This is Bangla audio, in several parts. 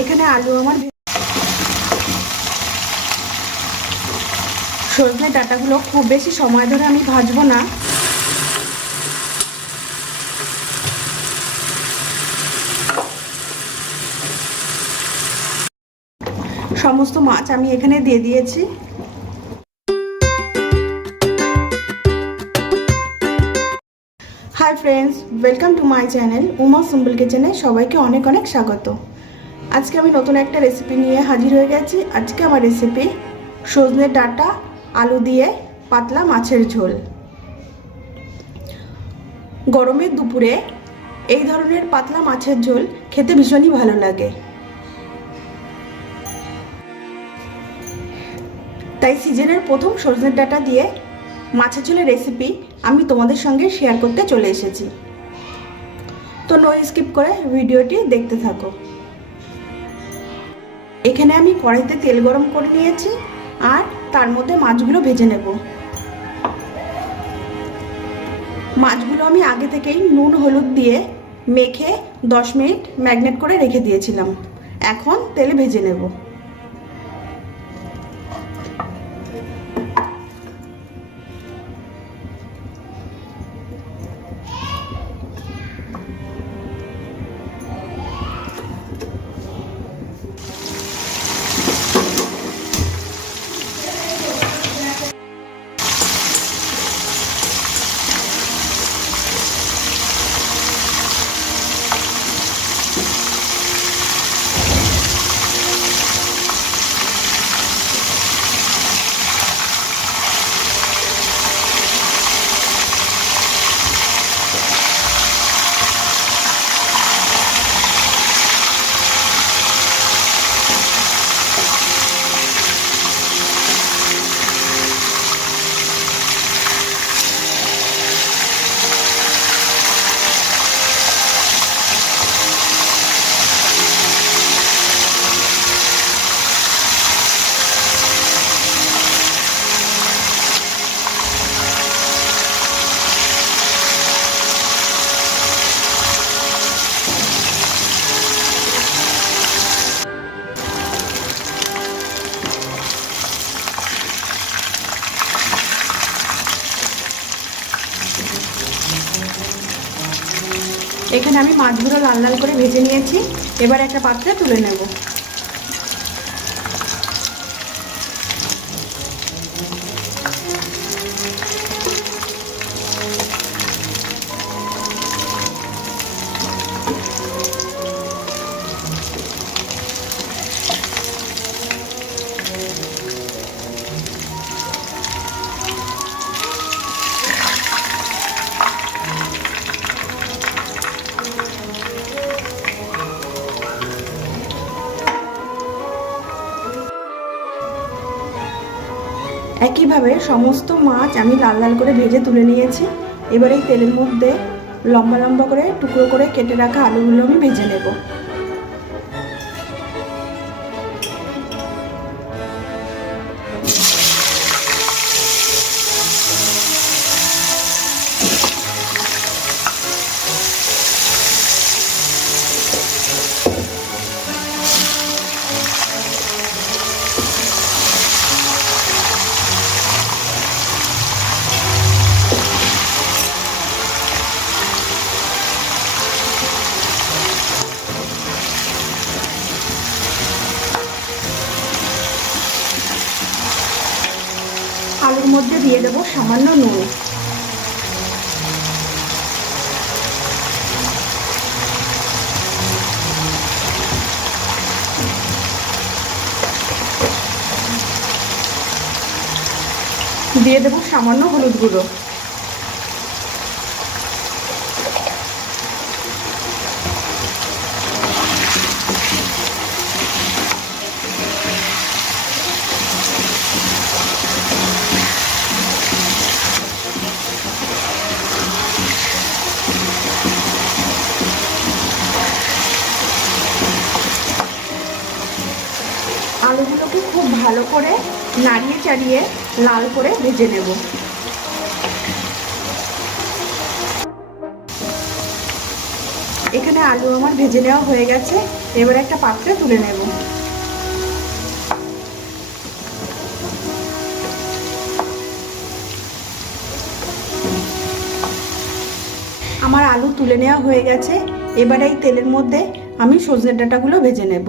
এখানে আলু আমার সজনে ডাঁটাগুলো খুব বেশি সময় ধরে আমি ভাজবো না। সমস্ত মাছ আমি এখানে দিয়ে দিয়েছি। Hi friends, welcome to my channel Uma simple কিচেনে সবাইকে অনেক অনেক স্বাগত। আজকে আমি নতুন একটা রেসিপি নিয়ে হাজির হয়ে গেছি। আজকে আমার রেসিপি সজনে ডাঁটা আলু দিয়ে পাতলা মাছের ঝোল। গরমের দুপুরে এই ধরনের পাতলা মাছের ঝোল খেতে ভীষণই ভালো লাগে। তাই সিজনের প্রথম সজনে ডাঁটা দিয়ে মাছের ঝোলের রেসিপি আমি তোমাদের সঙ্গে শেয়ার করতে চলে এসেছি। তো নো স্কিপ করে ভিডিওটি দেখতে থাকো। এখানে আমি কড়াইতে তেল গরম করে নিয়েছি আর তার মধ্যে মাছগুলো ভেজে নেব। মাছগুলো আমি আগে থেকেই নুন হলুদ দিয়ে মেখে 10 মিনিট ম্যারিনেট করে রেখে দিয়েছিলাম। এখন তেলে ভেজে নেব। এখানে আমি মাছগুলো লাল লাল করে ভেজে নিয়েছি। এবার একটা পাত্রে তুলে নেব। একইভাবে সমস্ত মাছ আমি লাল লাল করে ভেজে তুলে নিয়েছি। এবার এই তেলের মধ্যে লম্বা লম্বা করে টুকরো করে কেটে রাখা আলুগুলো আমি ভেজে নেব। আলুর মধ্যে দিয়ে দেব সামান্য নুন। দিয়ে দেব সামান্য হলুদ গুঁড়ো। আলুগুলোকে খুব ভালো করে নাড়িয়ে চাড়িয়ে লাল করে ভেজে নেব। এখানে আলু আমার ভেজে নেওয়া হয়ে গেছে, এবার একটা পাত্রে তুলে নেব। আমার আলু তুলে নেওয়া হয়ে গেছে, এবার এই তেলের মধ্যে আমি সজনে ডাঁটাগুলো ভেজে নেব।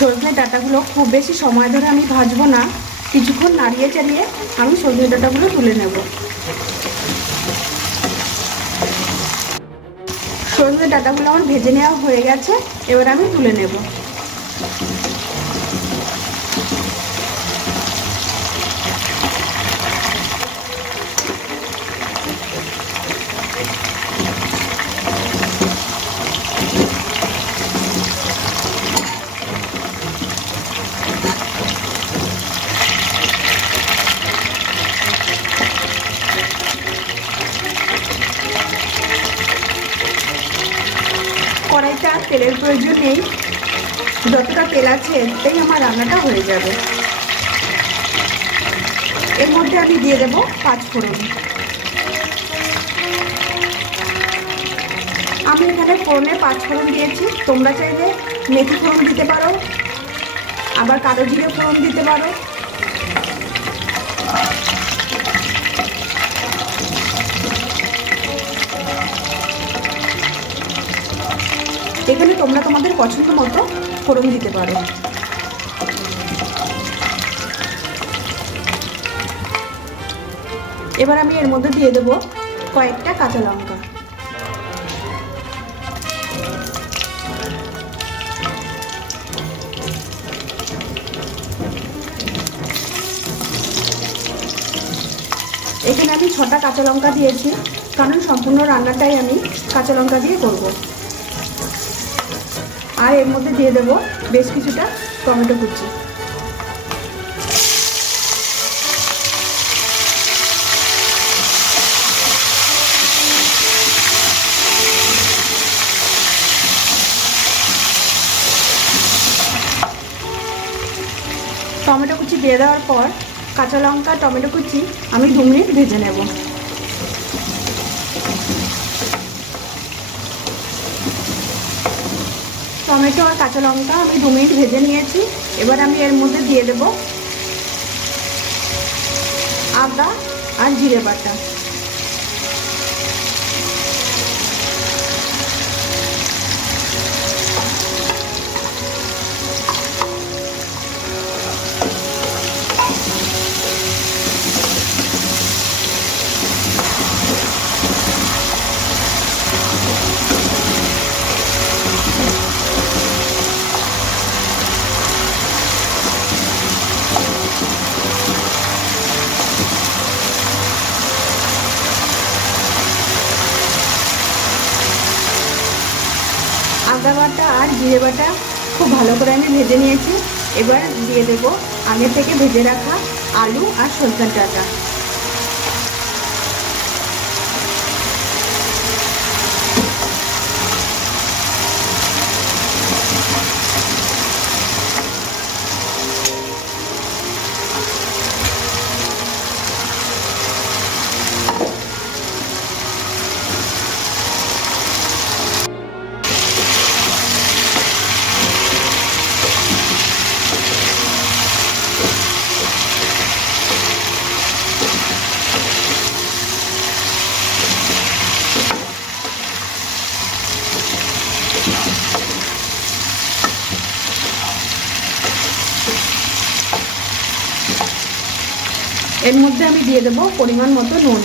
সজনে ডাঁটাগুলো খুব বেশি সময় ধরে আমি ভাজবো না, কিছুক্ষণ নাড়িয়ে চাড়িয়ে আমি সজনে ডাঁটাগুলো তুলে নেব। সজনে ডাঁটাগুলো আমার ভেজে নেওয়া হয়ে গেছে, এবার আমি তুলে নেব। কড়াইতে আর তেলের প্রয়োজন নেই, যতটা তেল আছে এতেই আমার রান্নাটা হয়ে যাবে। এর মধ্যে আমি দিয়ে দেব পাঁচ ফোড়ন। আমি এখানে ফোড়নে পাঁচ ফোড়ন দিয়েছি, তোমরা চাইলে মেথি ফোড়ন দিতে পারো, আবার কালো জিরে ফোড়ন দিতে পারো। এখানে তোমরা তোমাদের পছন্দ মতো ফোড়ন দিতে পারো। এবার আমি এর মধ্যে দিয়ে দেব কয়েকটা কাঁচা লঙ্কা। এখানে আমি 6টা কাঁচা লঙ্কা দিয়েছি, কারণ সম্পূর্ণ রান্নাটাই আমি কাঁচা লঙ্কা দিয়ে করব। আর এর মধ্যে দিয়ে দেব বেশ কিছুটা টমেটো কুচি। টমেটো কুচি দিয়ে দেওয়ার পর কাঁচা লঙ্কা টমেটো কুচি আমি 2 মিনিট ভেজে নেব। টমেটো আর কাঁচা লঙ্কা আমি 2 মিনিট ভেজে নিয়েছি, এবার আমি এর মধ্যে দিয়ে দেব আদা আর জিরে বাটা। আদা বাটা আর জিরে বাটা খুব ভালো করে আমি ভেজে নিয়েছি, এবার দিয়ে দেব আগে থেকে ভেজে রাখা আলু আর সজনে ডাঁটা। এর মধ্যে আমি দিয়ে দেব পরিমাণ মতো নুন।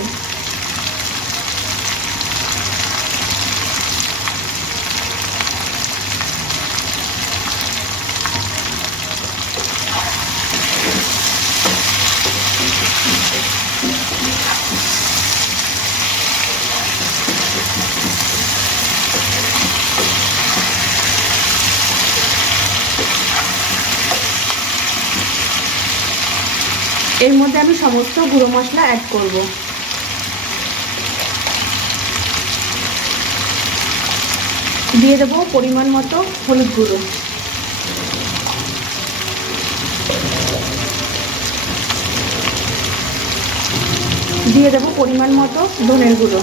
এর মধ্যে আমি সমস্ত গুঁড়ো মশলা অ্যাড করব। দিয়ে দেবো পরিমাণ মতো হলুদ গুঁড়ো, দিয়ে দেবো পরিমাণ মতো ধনের গুঁড়ো,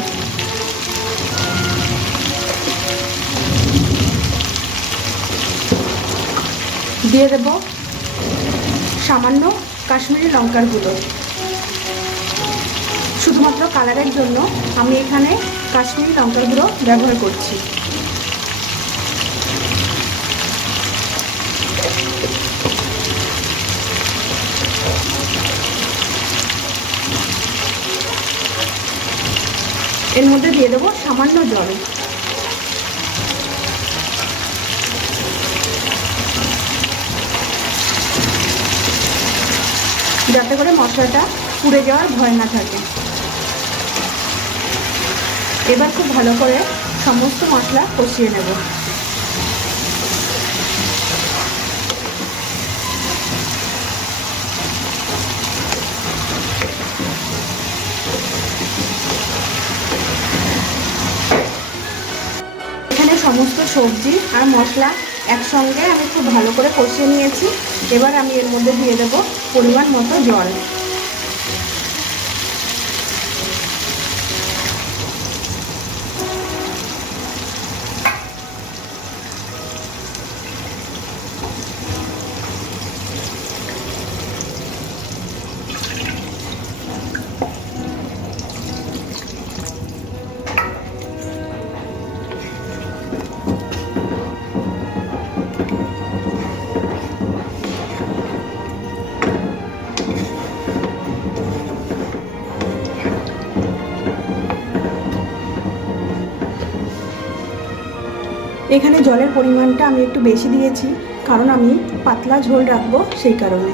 দিয়ে দেব সামান্য কাশ্মীরি লঙ্কার গুঁড়ো। শুধুমাত্র কালারের জন্য আমি এখানে কাশ্মীরি লঙ্কার গুঁড়ো ব্যবহার করছি। এর মধ্যে দিয়ে দেবো সামান্য জল। যাতে করে মশলাটা পুড়ে যাওয়ার ভয় না থাকে। এবার খুব ভালো করে সমস্ত মশলা কষিয়ে নেব। এখানে সমস্ত সবজি আর মশলা একসঙ্গে আমি খুব ভালো করে কষিয়ে নিয়েছি। এবার আমি এর মধ্যে দিয়ে দেব পরিমাণ মতো জল। এখানে জলের পরিমাণটা আমি একটু বেশি দিয়েছি, কারণ আমি পাতলা ঝোল রাখবো সেই কারণে।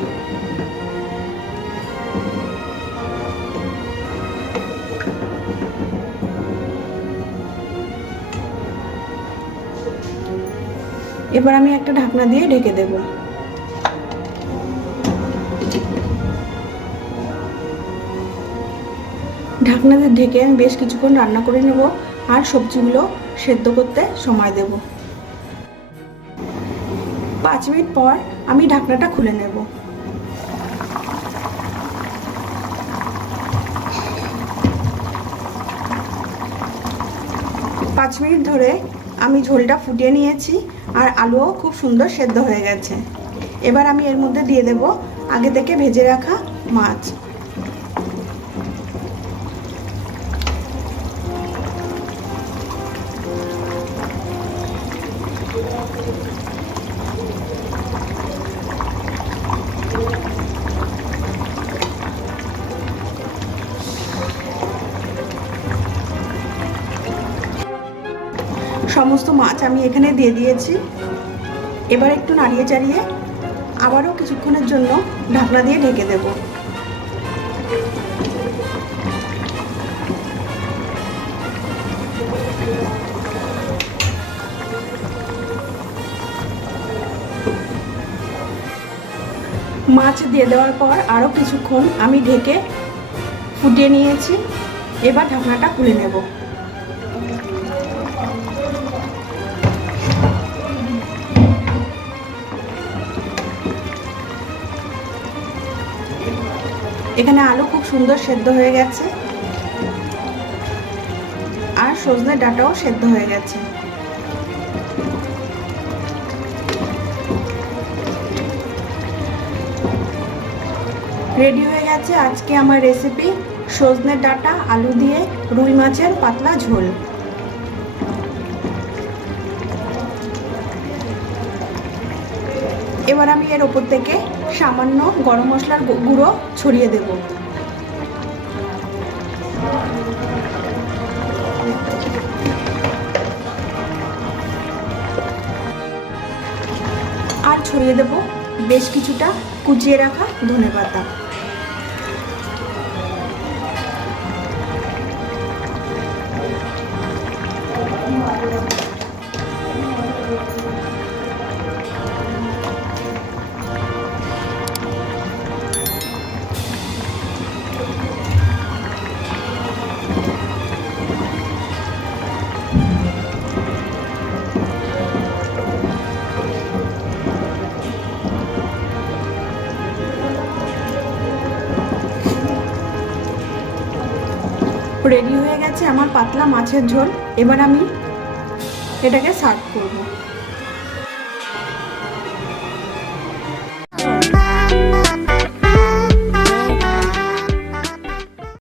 এবার আমি একটা ঢাকনা দিয়ে ঢেকে দেব। ঢাকনা দিয়ে ঢেকে আমি বেশ কিছুক্ষণ রান্না করে নেব আর সবজিগুলো সেদ্ধ করতে সময় দেব। 5 মিনিট পর আমি ঢাকনাটা খুলে নেব। পাঁচ মিনিট ধরে আমি ঝোলটা ফুটিয়ে নিয়েছি আর আলুও খুব সুন্দর সেদ্ধ হয়ে গেছে। এবার আমি এর মধ্যে দিয়ে দেব আগে থেকে ভেজে রাখা মাছ। সমস্ত মাছ আমি এখানে দিয়ে দিয়েছি। এবার একটু নাড়িয়ে চাড়িয়ে আবারও কিছুক্ষণের জন্য ঢাকনা দিয়ে ঢেকে দেব। মাছ দিয়ে দেওয়ার পর আরও কিছুক্ষণ আমি ঢেকে ফুটিয়ে নিয়েছি। এবার ঢাকনাটা খুলে নেব। এখানে আলু খুব সুন্দর সেদ্ধ হয়ে গেছে আর সজনে ডাঁটাও সেদ্ধ হয়ে গেছে। রেডি হয়ে গেছে আজকে আমার রেসিপি সজনে ডাঁটা আলু দিয়ে রুই মাছের পাতলা ঝোল। এবার আমি এর ওপর থেকে সামান্য গরম মশলার গুঁড়ো ছড়িয়ে দেব। আর ছড়িয়ে দেব বেশ কিছুটা কুচিয়ে রাখা ধনেপাতা। রেডি হয়ে গেছে আমার পাতলা মাছের ঝোল। এবার আমি এটাকে সার্ভ করব।